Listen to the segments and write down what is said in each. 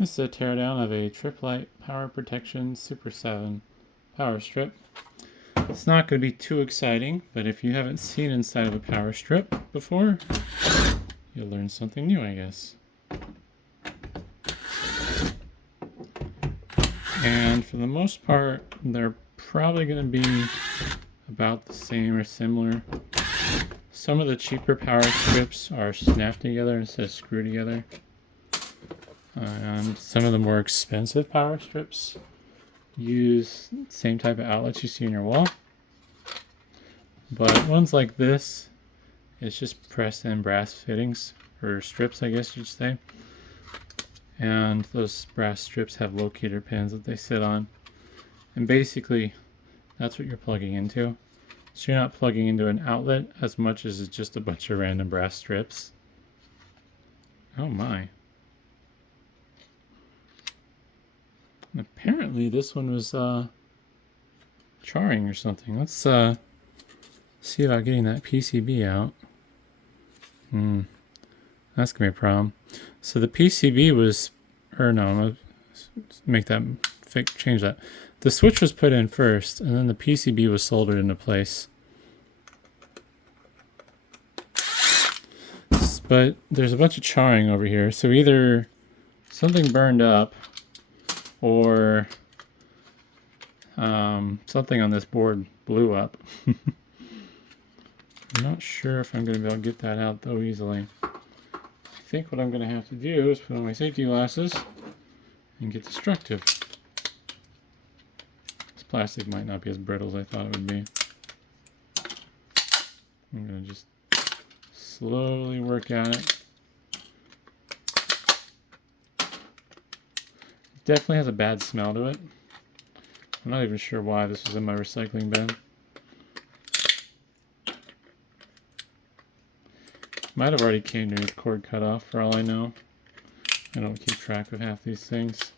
This is a teardown of a TRIPP LITE Power Protection Super 7 power strip. It's not going to be too exciting, but if you haven't seen inside of a power strip before, you'll learn something new, I guess. And for the most part, they're probably going to be about the same or similar. Some of the cheaper power strips are snapped together instead of screwed together. And some of the more expensive power strips use the same type of outlets you see in your wall. But ones like this, it's just pressed in brass fittings, or strips I guess you'd say. And those brass strips have locator pins that they sit on. And basically, that's what you're plugging into. So you're not plugging into an outlet as much as it's just a bunch of random brass strips. Oh my. And apparently this one was charring or something. Let's see about getting that PCB out. That's gonna be a problem. So the PCB was, or no, I'm gonna make that, change that. The switch was put in first, and then the PCB was soldered into place. But there's a bunch of charring over here, so either something burned up, or something on this board blew up. I'm not sure if I'm going to be able to get that out though easily. I think what I'm going to have to do is put on my safety glasses and get destructive. This plastic might not be as brittle as I thought it would be. I'm going to just slowly work at it. Definitely has a bad smell to it. I'm not even sure why this was in my recycling bin. Might have already came to a cord cut off for all I know. I don't keep track of half these things.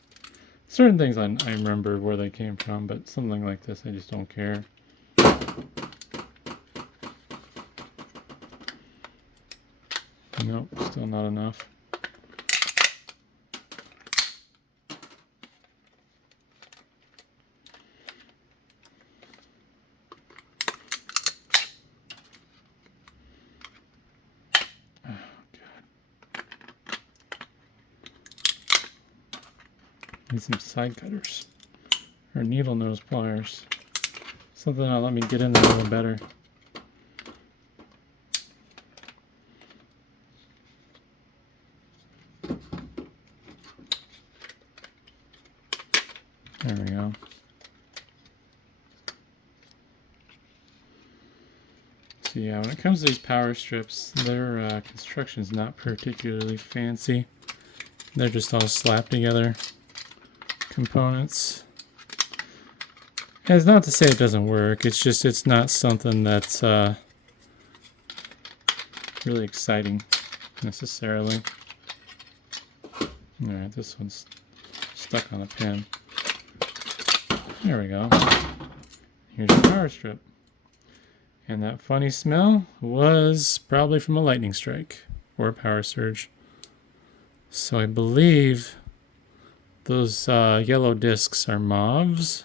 Certain things I remember where they came from, but something like this I just don't care. Nope, still not enough. Need some side cutters or needle nose pliers. Something that'll let me get in there a little better. There we go. So yeah, when it comes to these power strips, their construction is not particularly fancy. They're just all slapped together components. And it's not to say it doesn't work, it's just it's not something that's really exciting necessarily. Alright, this one's stuck on a pin. There we go. Here's your power strip. And that funny smell was probably from a lightning strike or a power surge. So I believe those yellow discs are MOVs,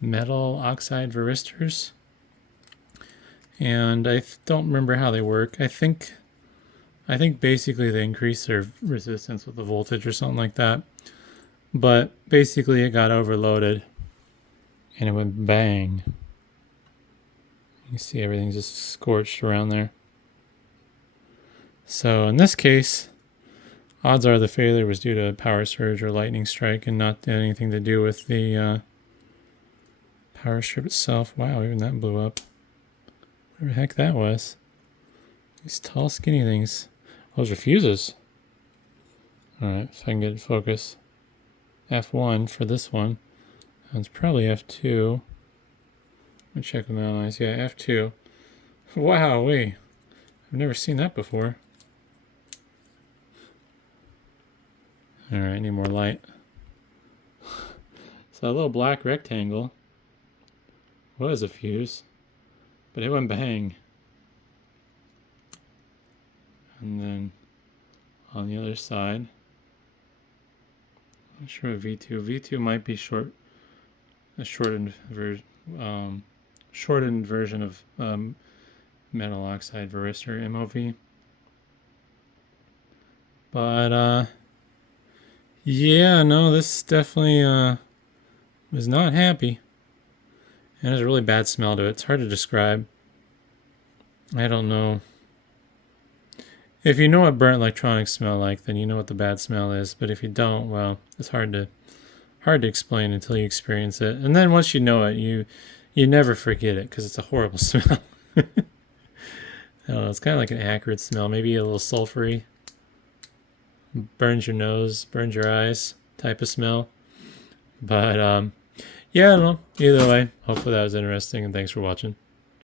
metal oxide varistors. And I don't remember how they work. I think basically they increase their resistance with the voltage or something like that. But basically it got overloaded and it went bang. You see everything's just scorched around there. So in this case, odds are the failure was due to a power surge or lightning strike and not anything to do with the power strip itself. Wow, even that blew up. Where the heck that was. These tall, skinny things. Those are fuses. Alright, if I can get it focus. F1 for this one. That's probably F2. Let me check them out. Yeah, F2. Wow, I've never seen that before. Alright, I need more light. So that little black rectangle was a fuse, but it went bang. And then on the other side, Not sure what V2. V2 might be a shortened version of metal oxide varistor MOV. But yeah, no, this definitely was not happy. And it has a really bad smell to it. It's hard to describe. I don't know. If you know what burnt electronics smell like, then you know what the bad smell is. But if you don't, well, it's hard to explain until you experience it. And then once you know it, you never forget it because it's a horrible smell. I don't know, it's kind of like an acrid smell, maybe a little sulfury. Burns your nose, burns your eyes type of smell. But yeah, I don't know. Either way, hopefully that was interesting, and thanks for watching.